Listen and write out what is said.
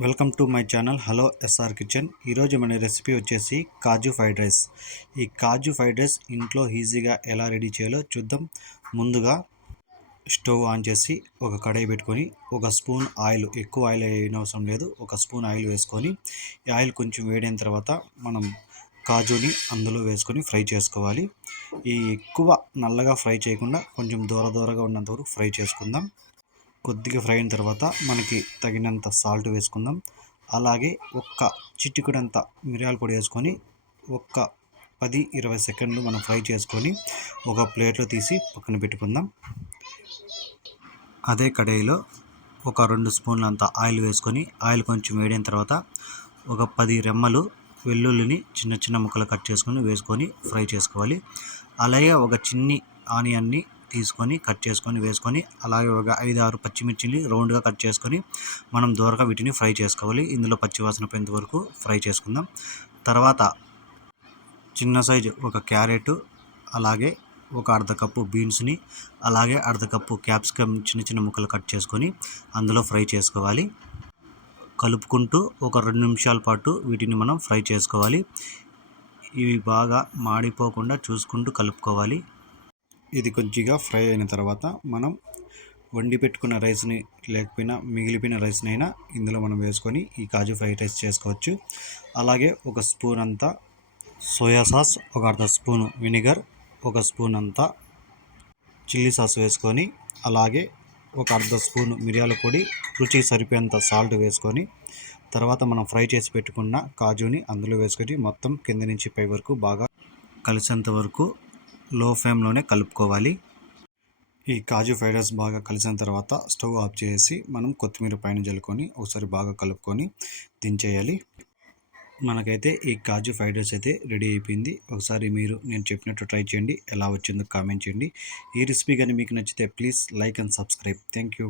Welcome to my channel. Hello S R kitchen. ఈరోజు మన recipe వచ్చేసి కాజు ఫ్రైడ్ రైస్. ఈ కాజు ఫ్రైడ్ రైస్ ఇంట్లో ఈజీగా ఎలా రెడీ చేయాలో చూద్దాం. ముందుగా స్టవ్ ఆన్ చేసి ఒక కడాయి పెట్టుకొని ఒక స్పూన్ ఆయిల్ ఎక్కువ ఆయిల్ వేయనవసరం అవసరం లేదు. ఒక స్పూన్ ఆయిల్ వేసుకొని ఈ ఆయిల్ కొంచెం వేడైన తర్వాత మనం కాజుని అందులో వేసుకొని ఫ్రై చేసుకోవాలి. ఈ ఎక్కువ నల్లగా ఫ్రై చేయకుండా కొంచెం దూర దూరగా ఉన్నంత వరకు ఫ్రై చేసుకుందాం. కొద్దిగా ఫ్రై అయిన తర్వాత మనకి తగినంత సాల్ట్ వేసుకుందాం. అలాగే ఒక్క చిటికుడంత మిరియాల పొడి వేసుకొని ఒక్క పది ఇరవై సెకండ్లు మనం ఫ్రై చేసుకొని ఒక ప్లేట్లో తీసి పక్కన పెట్టుకుందాం. అదే కడాయిలో ఒక రెండు స్పూన్లు అంత ఆయిల్ వేసుకొని ఆయిల్ కొంచెం వేడైన తర్వాత ఒక పది రెమ్మలు వెల్లుల్లిని చిన్న చిన్న ముక్కలు కట్ చేసుకొని వేసుకొని ఫ్రై చేసుకోవాలి. అలాగే ఒక చిన్ని ఆనియన్ని తీసుకొని కట్ చేసుకొని వేసుకొని అలాగే ఒక ఐదు ఆరు పచ్చిమిర్చిని రౌండ్గా కట్ చేసుకొని మనం దూరగా వీటిని ఫ్రై చేసుకోవాలి. ఇందులో పచ్చివాసన పోయేంత వరకు ఫ్రై చేసుకుందాం. తర్వాత చిన్న సైజు ఒక క్యారెట్ అలాగే ఒక అర్ధ కప్పు బీన్స్ని అలాగే అర్ధ కప్పు క్యాప్సికమ్ చిన్న చిన్న ముక్కలు కట్ చేసుకొని అందులో ఫ్రై చేసుకోవాలి. కలుపుకుంటూ ఒక రెండు నిమిషాల పాటు వీటిని మనం ఫ్రై చేసుకోవాలి. ఇవి బాగా మాడిపోకుండా చూసుకుంటూ కలుపుకోవాలి. ఇది కొద్దిగా ఫ్రై అయిన తర్వాత మనం వండి పెట్టుకున్న రైస్ని లేకపోయినా మిగిలిపోయిన రైస్ని అయినా ఇందులో మనం వేసుకొని ఈ కాజు ఫ్రైడ్ రైస్ చేసుకోవచ్చు. అలాగే ఒక స్పూన్ అంతా సోయా సాస్ ఒక అర్ధ స్పూను వినిగర్ ఒక స్పూన్ అంతా చిల్లీ సాస్ వేసుకొని అలాగే ఒక అర్ధ స్పూన్ మిరియాల పొడి రుచికి సరిపోయేంత సాల్ట్ వేసుకొని తర్వాత మనం ఫ్రై చేసి పెట్టుకున్న కాజుని అందులో వేసుకొని మొత్తం కింద నుంచి పై వరకు బాగా కలిసేంత వరకు లో ఫ్లేమ్లోనే కలుపుకోవాలి. ఈ కాజు ఫ్రైడ్ రైస్ బాగా కలిసిన తర్వాత స్టవ్ ఆఫ్ చేసి మనం కొత్తిమీర పైన జల్లుకొని ఒకసారి బాగా కలుపుకొని దించేయాలి. మనకైతే ఈ కాజు ఫ్రైడ్ రైస్ అయితే రెడీ అయిపోయింది. ఒకసారి మీరు నేను చెప్పినట్టు ట్రై చేయండి. ఎలా వచ్చిందో కామెంట్ చేయండి. ఈ రెసిపీ కానీ మీకు నచ్చితే please like and subscribe. Thank you.